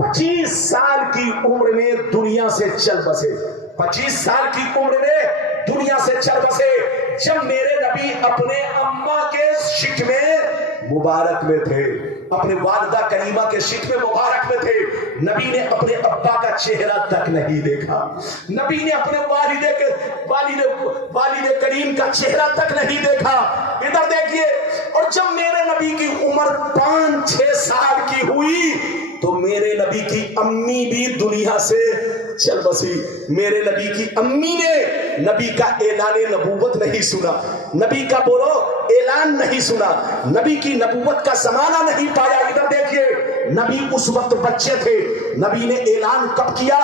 25 سال کی عمر میں دنیا سے چل بسے، 25 سال کی عمر میں دنیا سے چل بسے، جب میرے نبی اپنے اماں کے شکم مبارک میں تھے، اپنے والدہ کریمہ کے شکم مبارک میں تھے، نبی نے اپنے ابا کا چہرہ تک نہیں دیکھا، نبی نے اپنے والد کریم کا چہرہ تک نہیں دیکھا۔ ادھر دیکھیے، اور جب میرے نبی کی عمر 5-6 سال کی ہوئی تو میرے نبی کی امی بھی دنیا سے چل بسی۔ میرے نبی کی امی نے نبی کا اعلان نبوت نہیں سنا، نبی کا بولو اعلان نہیں سنا، نبی کی نبوت کا زمانہ نہیں پایا۔ ادھر دیکھیے، نبی اس وقت بچے تھے، نبی نے اعلان کب کیا؟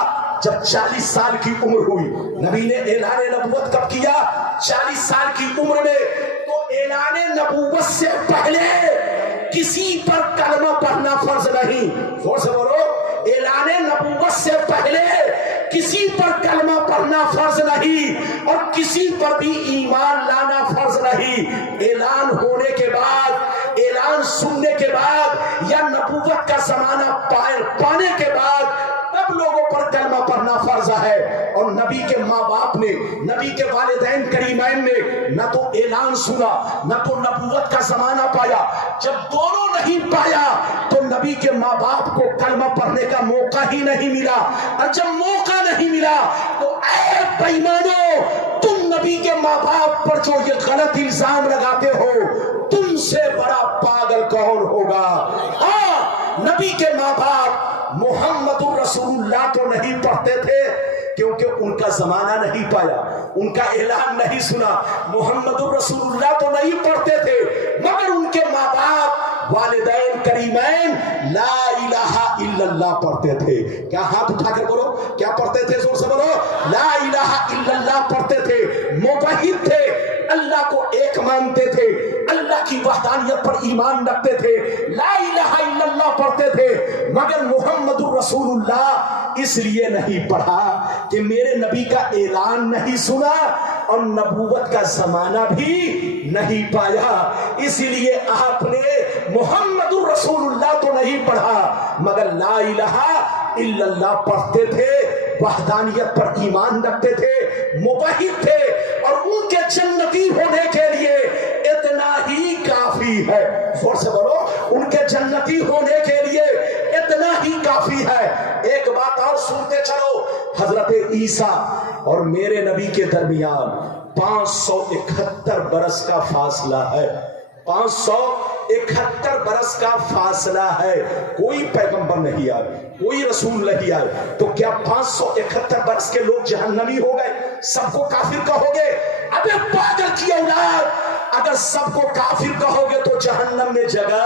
جب 40 سال کی عمر ہوئی۔ نبی نے اعلان نبوت کب کیا؟ 40 سال کی عمر میں۔ تو اعلان نبوت سے پہلے کسی پر کلمہ پڑھنا فرض نہیں۔ زور سے بولو، اعلان نبوت سے پہلے کسی پر کلمہ پڑھنا فرض نہیں، اور کسی پر بھی ایمان لانا فرض نہیں۔ اعلان ہونے کے بعد، اعلان سننے کے بعد، یا نبوت کا زمانہ پانے کے بعد تب لوگوں پر کلمہ پڑھنا فرض ہے۔ اور نبی کے ماں باپ نے، نبی کے والدین کریمین نے نہ تو اعلان سنا، نہ تو نبوت کا زمانہ پایا۔ جب دونوں نہیں پایا تو نبی کے ماں باپ کو کلمہ پڑھنے کا موقع ہی نہیں ملا، اور جب موقع نہیں ملا تو اے بے ایمانو، تم نبی کے ماں باپ پر جو یہ غلط الزام لگاتے ہو، تم سے بڑا پاگل کون ہوگا؟ ہاں، نبی کے ماں باپ محمد الرسول اللہ تو نہیں پڑھتے تھے کیونکہ ان کا زمانہ نہیں پایا، ان کا اعلان نہیں سنا۔ محمد الرسول اللہ تو نہیں پڑھتے تھے، مگر ان کے ماں باپ والدین کریمین لا الہ الا اللہ پڑھتے تھے۔ کیا ہاتھ اٹھا کر بولو، کیا پڑھتے تھے؟ زور سے بولو، لا الہ الا اللہ پڑھتے تھے، موحد تھے، اللہ کو ایک مانتے تھے، اللہ کی وحدانیت پر ایمان رکھتے تھے، لا الہ الا اللہ پڑھتے تھے۔ مگر محمد الرسول اللہ اس لیے نہیں پڑھا کہ میرے نبی کا اعلان نہیں سنا اور نبوت کا زمانہ بھی نہیں پایا، اسی لیے آپ نے محمد الرسول اللہ تو نہیں پڑھا مگر لا الہ الا اللہ پڑھتے تھے، وحدانیت پر ایمان رکھتے تھے، موحد تھے، اور ان کے جنتی ہونے کے لیے اتنا ہی کافی ہے۔ زور سے بولو، ان کے جنتی ہونے کے لیے اتنا ہی کافی ہے۔ ایک بات اور سنتے چلو، حضرت عیسیٰ اور میرے نبی کے درمیان 571 برس کا فاصلہ ہے، 571 برس کا فاصلہ ہے۔ کوئی پیغمبر نہیں آئے، کوئی رسول نہیں آئے، تو کیا 571 برس کے لوگ جہنمی ہو گئے؟ سب کو کافر کہو گے؟ ابے پاگل کی اولاد، اگر سب کو کافر کہو گے تو جہنم میں جگہ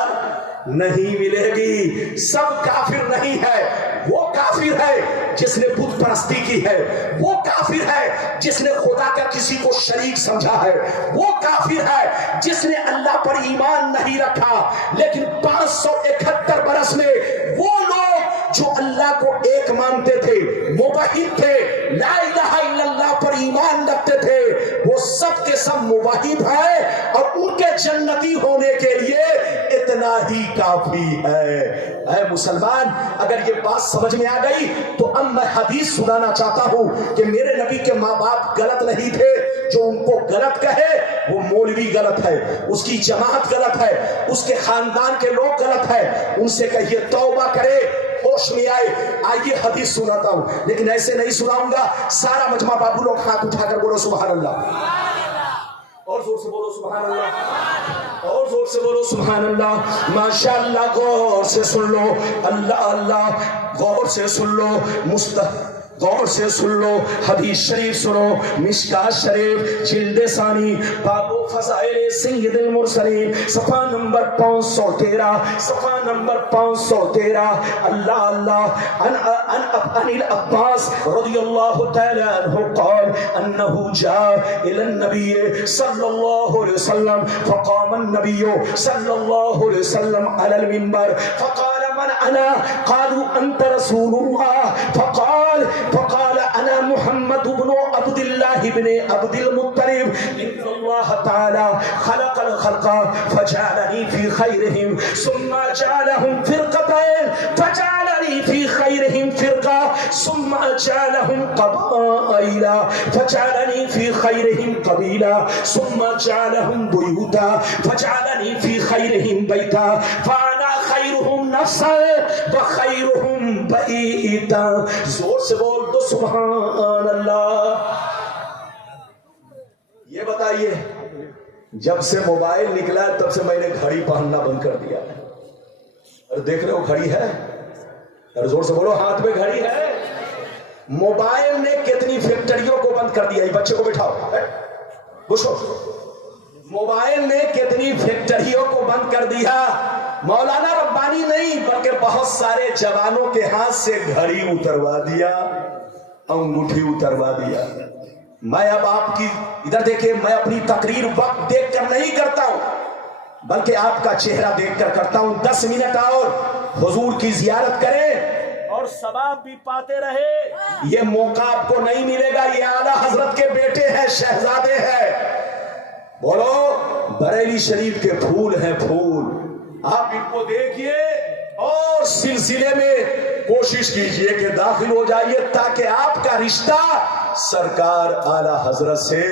نہیں ملے گی۔ سب کافر نہیں ہے، وہ کافر ہے جس نے بت پرستی کی ہے، وہ کافر ہے جس نے خدا کا کسی کو شریک سمجھا ہے، وہ کافر ہے جس نے اللہ پر ایمان نہیں رکھا۔ لیکن 571 برس میں وہ لوگ جو اللہ کو ایک مانتے تھے، موحد تھے، لا الہ الا اللہ پر ایمان رکھتے تھے، وہ سب کے سب موحد ہیں، اور ان کے جنتی ہونے کے لیے اتنا ہی کافی ہے۔ اے مسلمان، اگر یہ بات سمجھ میں آ گئی تو اب میں حدیث سنانا چاہتا ہوں کہ میرے نبی کے ماں باپ غلط نہیں تھے۔ جو ان کو غلط کہے وہ مولوی غلط ہے، اس کی جماعت غلط ہے، اس کے خاندان کے لوگ غلط ہے، ان سے کہیے توبہ کرے، ہوش میں آئے۔ آئیے حدیث سناتا ہوں، لیکن ایسے نہیں سناؤں گا۔ سارا مجمع بابو لوگ ہاتھ اٹھا کر بولو سبحان اللہ، اور زور سے بولو سبحان اللہ، اور زور سے بولو سبحان اللہ۔ ماشاء اللہ، غور سے سن لو، اللہ اللہ، غور سے سن لو، غور سے سن لو، حدیث شریف سنو، مشکات شریف جلد ثانی، باب فضائل سید المرسلین، صفحہ نمبر 513، صفحہ نمبر 513۔ اللہ اللہ، عن العباس رضی اللہ تعالی عنہ قال انه جاء الى النبي صلی اللہ علیہ وسلم فقام النبي صلی اللہ علیہ وسلم على المنبر فقال من انا؟ قالوا انت رسول الله فقال انا محمد بن عبد الله بن عبد المطلب ان الله تعالى خلق الخلق فجعلني في خيرهم ثم جعلهم فرقتين فجعلني في خيرهم ثم جعلهم قبائل فجعلني في خيرهم قبيلا ثم جعلهم بيوتا فجعلني في خيرهم بيتا فانا خيرهم نفسا وخيرهم بيتا. زور سے بول دو سبحان اللہ. یہ بتائیے جب سے موبائل نکلا ہے تب سے میں نے گھڑی پہننا بند کر دیا ہے. اور دیکھ رہے ہو گھڑی ہے, اور زور سے بولو ہاتھ میں گھڑی ہے. موبائل نے کتنی فیکٹریوں کو بند کر دیا. بچے کو بٹھاؤ پوچھو, موبائل نے کتنی فیکٹریوں کو بند کر دیا. مولانا ربانی نہیں بلکہ بہت سارے جوانوں کے ہاتھ سے گھڑی اتروا دیا, انگوٹھی اتروا دیا. میں اب آپ کی ادھر دیکھیں, میں اپنی تقریر وقت دیکھ کر نہیں کرتا ہوں بلکہ آپ کا چہرہ دیکھ کر کرتا ہوں. 10 منٹ اور حضور کی زیارت کریں اور ثواب بھی پاتے رہے. یہ موقع آپ کو نہیں ملے گا. یہ اعلیٰ حضرت کے بیٹے ہیں, شہزادے ہیں. بولو بریلی شریف کے پھول ہیں پھول. آپ ان کو دیکھیے اور سلسلے میں کوشش کیجئے کہ داخل ہو جائیے تاکہ آپ کا رشتہ سرکار اعلیٰ حضرت سے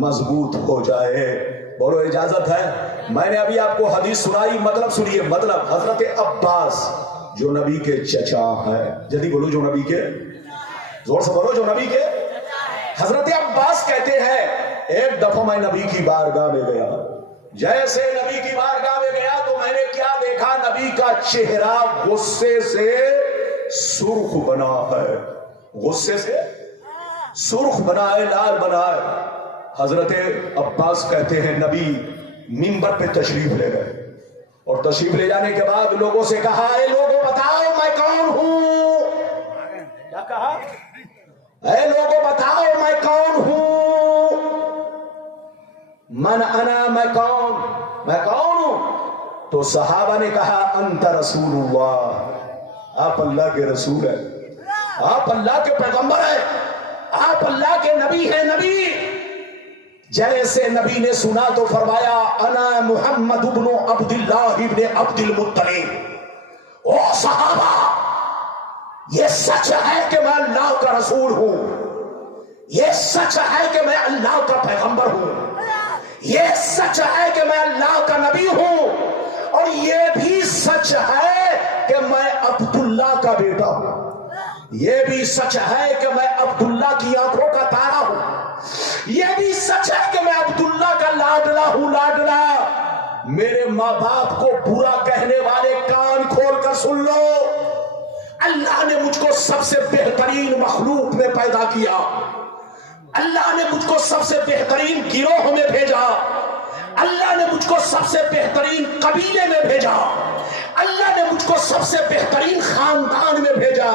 مضبوط ہو جائے. بولو اجازت ہے. میں نے ابھی آپ کو حدیث سنائی, مطلب سنیے. مطلب حضرت عباس جو نبی کے چچا ہے, جلدی بولو جو نبی کے, زور سے بولو جو نبی کے. حضرت عباس کہتے ہیں ایک دفعہ میں نبی کی بارگاہ میں گیا. جیسے نبی کی بارگاہ میں گیا تو میں نے کیا دیکھا, نبی کا چہرہ غصے سے سرخ بنا ہے. غصے سے سرخ بنا ہے, لال بنا ہے. حضرت عباس کہتے ہیں نبی منبر پہ تشریف لے گئے اور تشریف لے جانے کے بعد لوگوں سے کہا, اے لوگوں بتاؤ میں کون ہوں. کیا کہا, اے لوگوں بتاؤ میں کون ہوں. من انا, میں کون, میں کون ہوں. تو صحابہ نے کہا انت رسول اللہ, آپ اللہ کے رسول ہیں, آپ اللہ کے پیغمبر ہیں, آپ اللہ کے نبی ہیں. نبی جیسے نبی نے سنا تو فرمایا انا محمد ابن عبداللہ ابن عبد المطلب. او صحابہ یہ سچ ہے کہ میں اللہ کا رسول ہوں, یہ سچ ہے کہ میں اللہ کا پیغمبر ہوں, یہ سچ ہے کہ میں اللہ کا نبی ہوں, اور یہ بھی سچ ہے کہ میں عبداللہ کا بیٹا ہوں, یہ بھی سچ ہے کہ میں عبداللہ کی آنکھوں کا تارا ہوں, یہ بھی سچ ہے کہ میں عبداللہ کا لاڈلا ہوں. لاڈلا میرے ماں باپ کو برا کہنے والے کان کھول کر سن لو, اللہ نے مجھ کو سب سے بہترین مخلوق میں پیدا کیا, اللہ نے مجھ کو سب سے بہترین گروہ میں بھیجا, اللہ نے مجھ کو سب سے بہترین قبیلے میں بھیجا, اللہ نے مجھ کو سب سے بہترین خاندان میں بھیجا,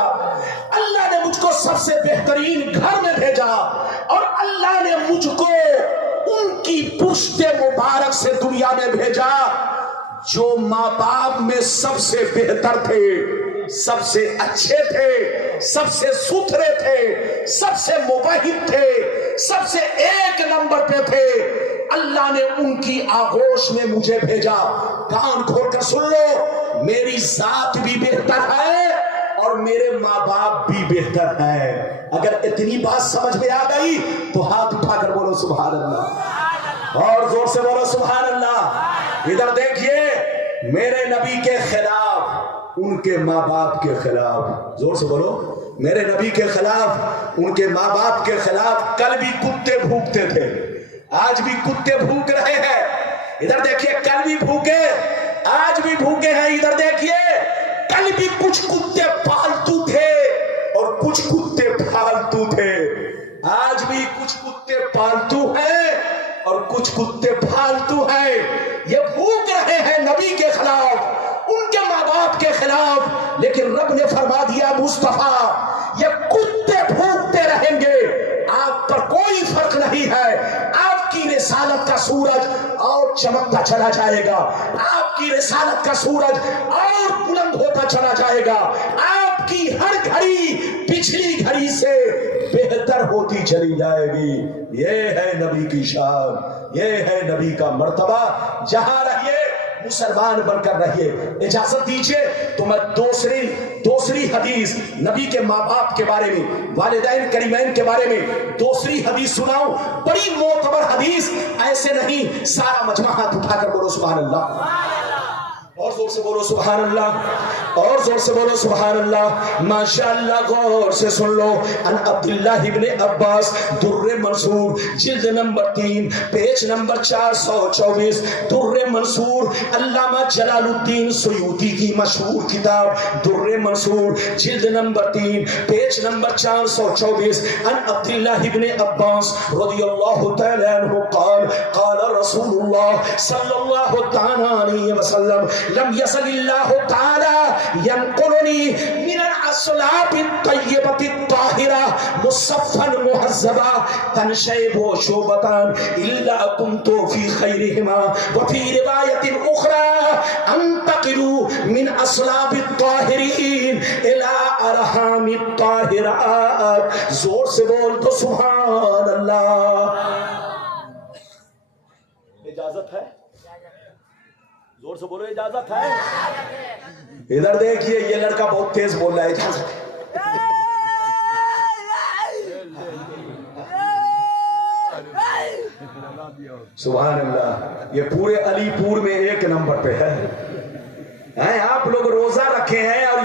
اللہ نے مجھ کو سب سے بہترین گھر میں بھیجا, اور اللہ نے مجھ کو ان کی پشت مبارک سے دنیا میں بھیجا جو ماں باپ میں سب سے بہتر تھے, سب سے اچھے تھے, سب سے ستھرے تھے, سب سے مباحث تھے, سب سے ایک نمبر پہ تھے. اللہ نے ان کی آغوش میں مجھے بھیجا. کان کھول کر سن لو, میری ذات بھی بہتر ہے اور میرے ماں باپ بھی بہتر ہے. اگر اتنی بات سمجھ میں آ گئی تو ہاتھ اٹھا کر بولو سبحان اللہ, اور زور سے بولو سبحان اللہ. ادھر دیکھیے, میرے نبی کے خلاف ان کے ماں باپ کے خلاف, زور سے بولو, میرے نبی کے خلاف ان کے ماں باپ کے خلاف کل بھی کتے بھوکتے تھے, آج بھی کتے بھوک رہے ہیں. ادھر دیکھیے, کل بھی بھوکے, آج بھی بھوکے ہیں. ادھر دیکھیے, کل بھی کچھ کتے پالتو تھے اور کچھ کتے پھالتو تھے, آج بھی کچھ کتے پالتو ہیں اور کچھ کتے پھالتو ہیں. یہ بھوک رہے ہیں نبی کے خلاف, ان کے ماں باپ کے خلاف, لیکن رب نے فرما دیا مصطفیٰ یہ کتے بھوکتے رہیں گے, آپ پر کوئی فرق نہیں ہے. آپ کی رسالت کا سورج اور چمکتا چلا جائے گا, آپ کی رسالت کا سورج اور بلند ہوتا چلا جائے گا, آپ کی ہر گھڑی پچھلی گھڑی سے بہتر ہوتی چلی جائے گی. یہ ہے نبی کی شان, یہ ہے نبی کا مرتبہ. جہاں رہیے مسلمان بن کر رہیے. اجازت دیجیے تو میں دوسری حدیث نبی کے ماں باپ کے بارے میں, والدین کریمین کے بارے میں دوسری حدیث سناؤں. بڑی معتبر حدیث, ایسے نہیں سارا مجمع ہاتھ اٹھا کر بولو سبحان اللہ, اور زور سے بولو سبحان اللہ, اور زور سے بولو سبحان اللہ. ماشاءاللہ غور سے سن لو. ان عبداللہ ابن عباس, در منصور جلد نمبر 3 پیج نمبر 424. در منصور علامہ جلال الدین سیوطی کی مشہور کتاب در منصور جلد نمبر 3 پیج نمبر 424. ان عبداللہ ابن عباس رضی اللہ تعالی عنہ قال قال رسول اللہ صلی اللہ تعالی علیہ وسلم لم يصل الله تعالى ينقلني من الأصلاب الطيبة الطاهرة مصفا مهذبا تنشيب شوبتان إلا كنت في خيرهما. وفي رواية أخرى أنتقل من أصلاب الطاهرين إلى أرحام الطاهرات. زور سے بول تو سبحان اللہ. اجازت ہے؟ زور سے بولو اجازت ہے. ادھر دیکھیے یہ لڑکا بہت تیز بول رہا ہے. اجازت سبحان اللہ. یہ پورے علی پور میں 1 نمبر پہ ہے. آپ لوگ روزہ رکھے ہیں اور